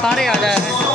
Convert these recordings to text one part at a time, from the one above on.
ਸਾਰੇ ਆ ਜਾਏ। ਘੁਮਾ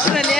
mostra ali